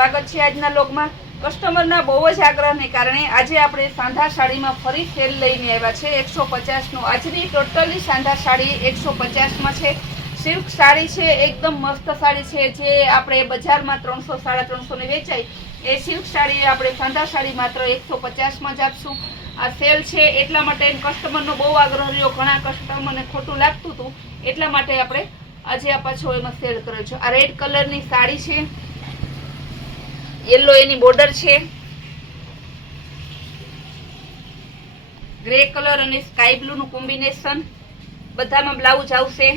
સ્વાગત છે આજના લોગમાં। કસ્ટમરના બહુ જ આગ્રહને કારણે આજે આપણે સાંધા સાડીમાં ફરી સેલ લઈને આવ્યા છે 150નું। આજની ટોટલી સાંધા સાડી 150માં છે। સિલ્ક સાડી છે, એકદમ મસ્ત સાડી છે। જે આપણે બજારમાં 300 350 ની વેચાય એ સિલ્ક સાડી આપણે સાંધા સાડી માત્ર 150માં જ આપશું। આ સેલ છે એટલા માટે કસ્ટમરનો બહુ આગ્રહ રહ્યો, ઘણા કસ્ટમરને ખોટું લાગતું હતું એટલા માટે આપણે આજે આ પાછો એમાં સેલ કર્યો છે। આ રેડ કલરની સાડી છે, येलो एनी बॉर्डर छे, ग्रे कलर और स्काई ब्लू नु कॉम्बिनेशन, बधामां ब्लाउज आवशे,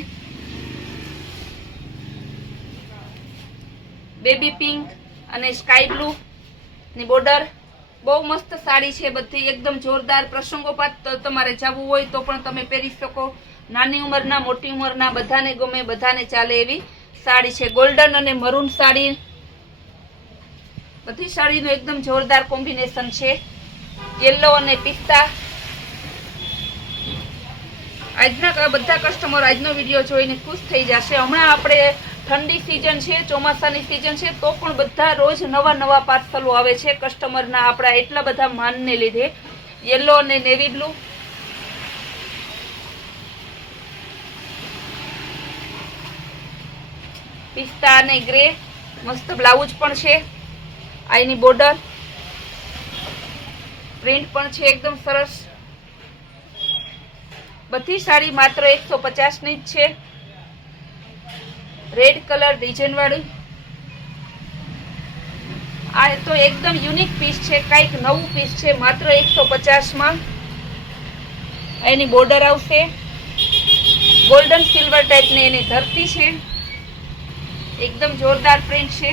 बेबी पिंक और स्काई ब्लू नी बॉर्डर। बहु मस्त साड़ी छे, बधी एकदम जोरदार। प्रसंगोपात तमारे जवुं होय तो पण तमे पहिरी शको। नानी उंमरना मोटी उंमरना बधाने गमे, बधाने चाले एवी साड़ी छे। गोल्डन और मरून साड़ी, बधी साड़ीनुं एकदम जोरदार कॉम्बिनेशन छे। येलो और पिस्ता। आजना बधा कस्टमर आजनो विडियो जोईने खुश थई जशे। हमणां आपणे ठंडी सीजन छे, ચોમાસાની सीजन छे तो पण बधा रोज नवा नवा पार्सलो आवे छे कस्टमरना आपणा एटला बधा मानने लीधे। येलो और नेवी ब्लू, पिस्ता और ग्रे, मस्त ब्लाउज पण छे। आईनी बॉर्डर, प्रिंट पण छे एकदम सरस। बधी साड़ी मात्र 150 नी ज छे। रेड कलर डिजाइन वाळी आ तो एकदम यूनिक पीस छे, काईक नवुं पीस छे, मात्र 150 में। एनी बॉर्डर आवशे, गोल्डन सिल्वर टाइप ने एनी धरती छे, एकदम जोरदार प्रिंट छे।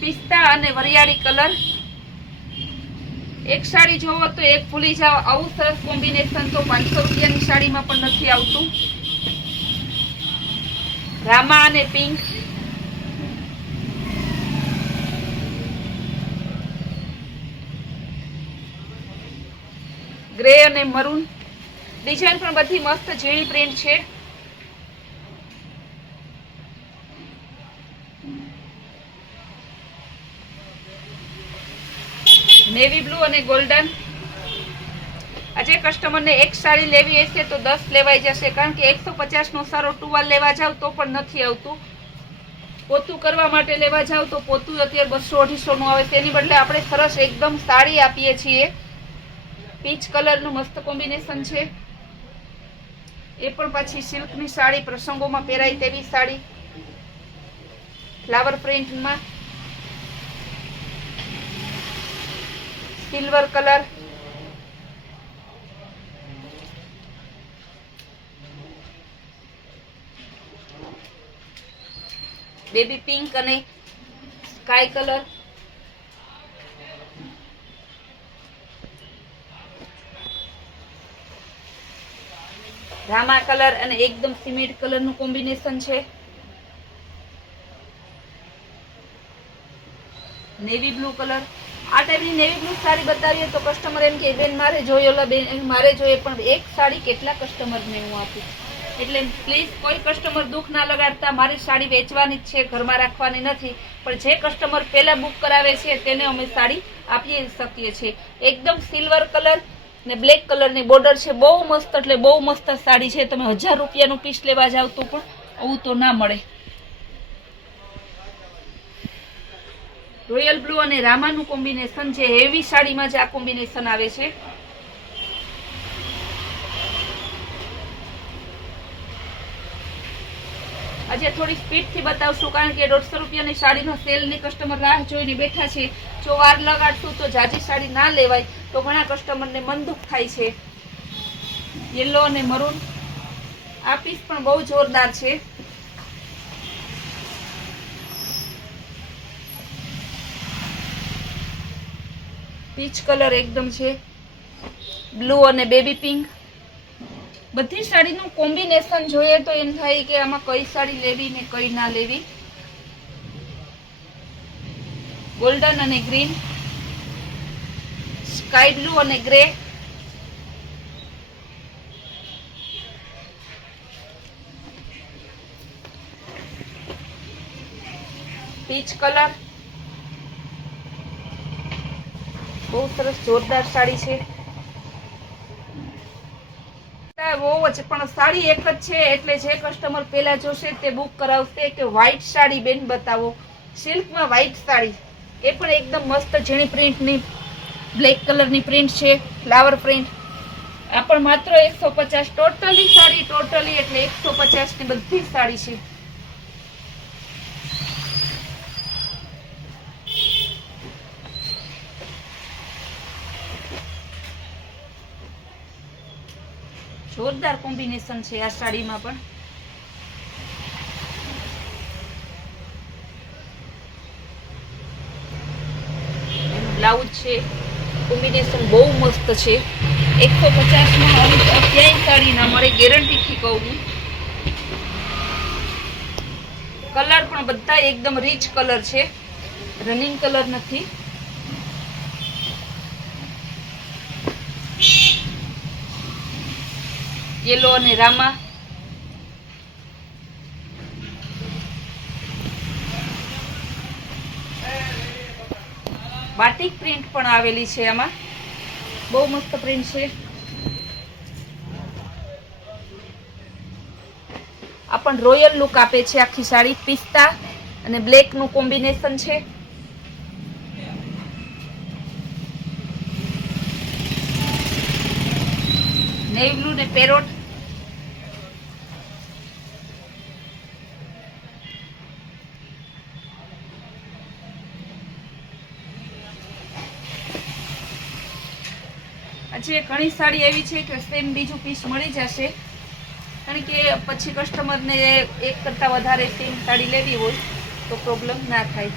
पिस्ता और वरियाળી कलर। एक साड़ी जोवो तो एक भूली जाओ, आवुं सरस कॉम्बिनेशन तो 500 રૂપિયાની साड़ीमां पण नथी आवतुं। रामा और पिंक, ग्रे और मरून। डिजाइन पण बधी मस्त झीणी प्रिंट छे। नेवी ब्लू और गोल्डन। आज कस्टमर ने एक साड़ी लेवी हशे तो 10 लेवाई जशे, कारण के 150 नो सारो टुवाल लेवा जाओ तो पण नथी आवतुं। पोतुं करवा माटे लेवा जाओ तो पोतुं अत्यारे 200-250 નું આવે, तेनी बदले આપણે સરસ एकदम साड़ी આપીએ છીએ। पीच कलर નું मस्त कॉम्बिनेशन छे। ए पण पाછી सिल्क ની साड़ी प्रसंगोमां પહેરાય તેવી साड़ी, फ्लावर प्रिंट में, सिल्वर कलर, बेबी पिंक और स्काई कलर, रामा कलर और एकदम सीमेंट कलर नु कॉम्बिनेशन छे। Navy blue colour. आ टाइपनी नेवी ब्लू साड़ी बतावीए तो कस्टमर एम के बेन मारे जोईए, ओला बेन मारे जोईए, पण एक साड़ी केटला कस्टमर ने हूँ आपी। एटले प्लीज कोई कस्टमर दुख ना लगाड़ता। मारी साड़ी वेचवानी ज छे, घरमां राखवानी नथी, पण जे कस्टमर पहेला बुक करावे छे तेने अमे साड़ी आपी सकीए छे। एकदम सिल्वर कलर ने ब्लेक कलर नी बॉर्डर छे, बहु मस्त, एटले बहु मस्त साड़ी छे। तमे 1000 રૂપિયાનું पीस लेवा जाओ तो पण आवुं तो ना मळे। रॉयल ब्लू और रामानु कॉम्बिनेशन छे। हेवी साड़ी में आ कॉम्बिनेशन आवे छे। आज थोड़ी स्पीड थी बतावशुं, कारण के 150 રૂપિયાની साड़ी सेल कस्टमर राह जोईने बैठा छे। जो वार लगाड़शुं तो जाजी साड़ी ना लेवाय तो घणा कस्टमर ने मन दुख थाय छे। येलो और मरून। आ पीस पण बहु जोरदार छे। पीच कलर एकदम छे, ब्लू और बेबी पिंक। बधी साड़ी नु कॉम्बिनेशन जोईए तो एम थाय के आमां कई साड़ी लेवी ने कई ना लेवी। गोल्डन और ग्रीन, स्काई ब्लू और ग्रे, પીચ કલર, બહુ સરસ જોરદાર સાડી છે. બહુ જ પણ સાડી એક જ છે એટલે જે કસ્ટમર પેલા જોશે તે બુક કરાવશે કે વ્હાઈટ સાડી બેન બતાવો. સિલ્કમાં વ્હાઈટ સાડી, એ પણ એકદમ મસ્ત ઝીણી પ્રિન્ટની બ્લેક કલરની પ્રિન્ટ છે, ફ્લાવર પ્રિન્ટ. આ પણ માત્ર 150. ટોટલી સાડી, ટોટલી એટલે 150 ની બધી સાડી છે. જોરદાર કોમ્બિનેશન છે આ સાડીમાં પણ. બ્લાઉઝ છે, કોમ્બિનેશન બહુ મસ્ત છે. 150 માં ક્યાંય સાડી ના મળે, ગેરંટી થી કહું છું. કલર પણ બધા એકદમ રીચ કલર છે, રનિંગ કલર નથી. યેલો અને રામા, બાટિક પ્રિન્ટ પણ આવેલી છે આમાં, બહુ મસ્ત પ્રિન્ટ છે. આ પણ રોયલ લુક આપે છે આખી સાડી. પિસ્તા અને બ્લેક નું કોમ્બિનેશન છે. નેવી બ્લુ ને પેરોટ, હજી ઘણી સાડી એવી છે કે સેમ બીજું પીસ મળી જશે, કારણ કે પછી કસ્ટમરને એક કરતા વધારે સેમ સાડી લેવી હોય તો પ્રોબ્લેમ ના થાય.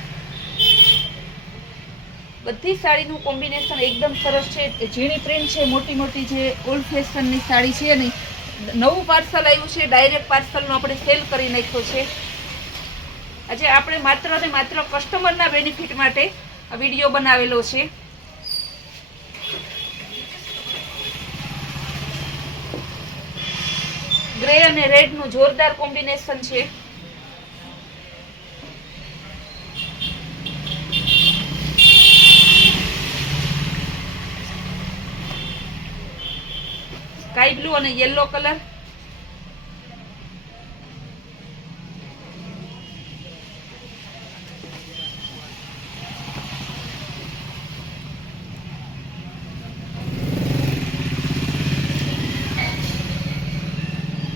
બધી સાડીનું કોમ્બિનેશન એકદમ સરસ છે. ઝીણી પ્રિન્ટ છે, મોટી મોટી જે ઓલ્ડ ફેશનની સાડી છે ને. નવું પાર્સલ આવ્યું છે, ડાયરેક્ટ પાર્સલનો આપણે સેલ કરી નાખ્યો છે. આજે આપણે માત્ર ને માત્ર કસ્ટમરના બેનિફિટ માટે આ વિડીયો બનાવેલો છે. ગ્રે અને રેડ નું જોરદાર કોમ્બિનેશન છે. સ્કાય બ્લુ અને યેલો કલર,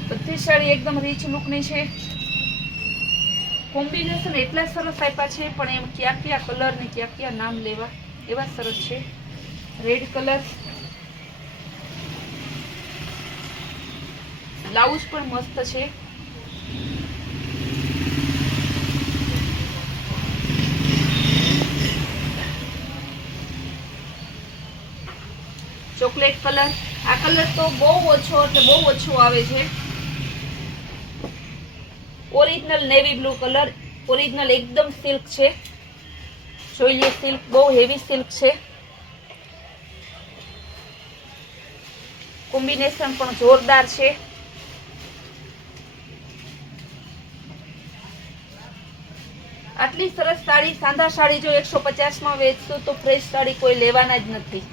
બધી સાડી એકદમ રીચ લુકની છે. કોમ્બિનેશન એટલા સરસ આપ્યા છે, પણ એમ ક્યાં ક્યાં કલર ને ક્યાં ક્યાં નામ લેવા એવા સરસ છે. રેડ કલર, બ્લાઉઝ પણ મસ્ત છે. ચોકલેટ કલર, આ કલર તો બહુ ઓછો એટલે બહુ ઓછો આવે છે. Original navy blue colour, original એકદમ સિલ્ક છે. જોઈ લે, સિલ્ક બહુ હેવી સિલ્ક છે. કોમ્બિનેશન પણ જોરદાર છે. આટલી સરસ સાડી, સાંધા સાડી જો 150 માં વેચશું તો ફ્રેશ સાડી કોઈ લેવાના જ નથી.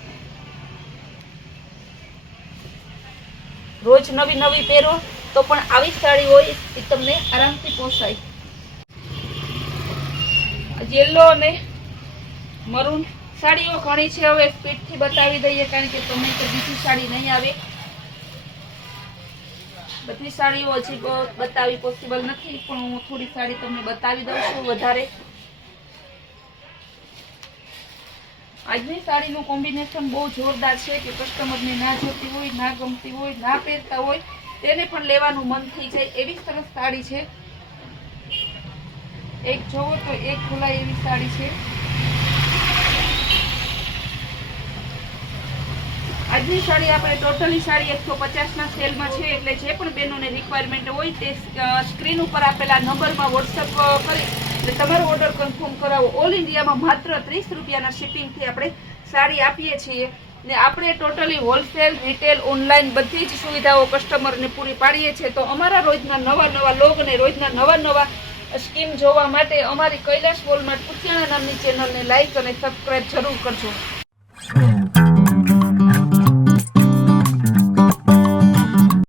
રોજ નવી નવી પહેરો તો પણ આવી સાડી હોય એ તમને આરામથી પોસાય. યેલો અને મરૂન સાડીઓ ઘણી છે, હવે સ્પીડથી બતાવી દઈએ કારણ કે તમને તો બીજી સાડી નહીં આવે. બધી સાડીઓ હજી બતાવી પોસિબલ નથી, પણ હું થોડી સાડી તમને બતાવી દઉં છું વધારે. આજની સાડીનું કોમ્બિનેશન બહુ જોરદાર છે કે કસ્ટમરને ના જોતી હોય, ના ગમતી હોય, ના પહેરતા હોય તેને પણ લેવાનું મન થઈ જાય એવી સરસ સાડી છે. એક જોવો તો એક ભૂલાય એવી સાડી છે. આજની સાડી આપણે ટોટલી સાડી 150 ના સેલમાં છે, એટલે જે પણ બહેનોને રિક્વાયરમેન્ટ હોય તે સ્ક્રીન ઉપર આપેલા નંબરમાં વોટ્સઅપ કરી એટલે તમારો ઓર્ડર કન્ફર્મ કરાવો. ઓલ ઇન્ડિયામાં માત્ર 30 રૂપિયાના શિપિંગથી આપણે સાડી આપીએ છીએ ને આપણે ટોટલી હોલસેલ, રિટેલ, ઓનલાઈન બધી જ સુવિધાઓ કસ્ટમરને પૂરી પાડીએ છીએ. તો અમારા રોજના નવા નવા લોગ અને રોજના નવા નવા સ્કીમ જોવા માટે અમારી કૈલાશ વોલમાર્ટ કુતિયાણા નામની ચેનલને લાઈક અને સબસ્ક્રાઇબ જરૂર કરજો.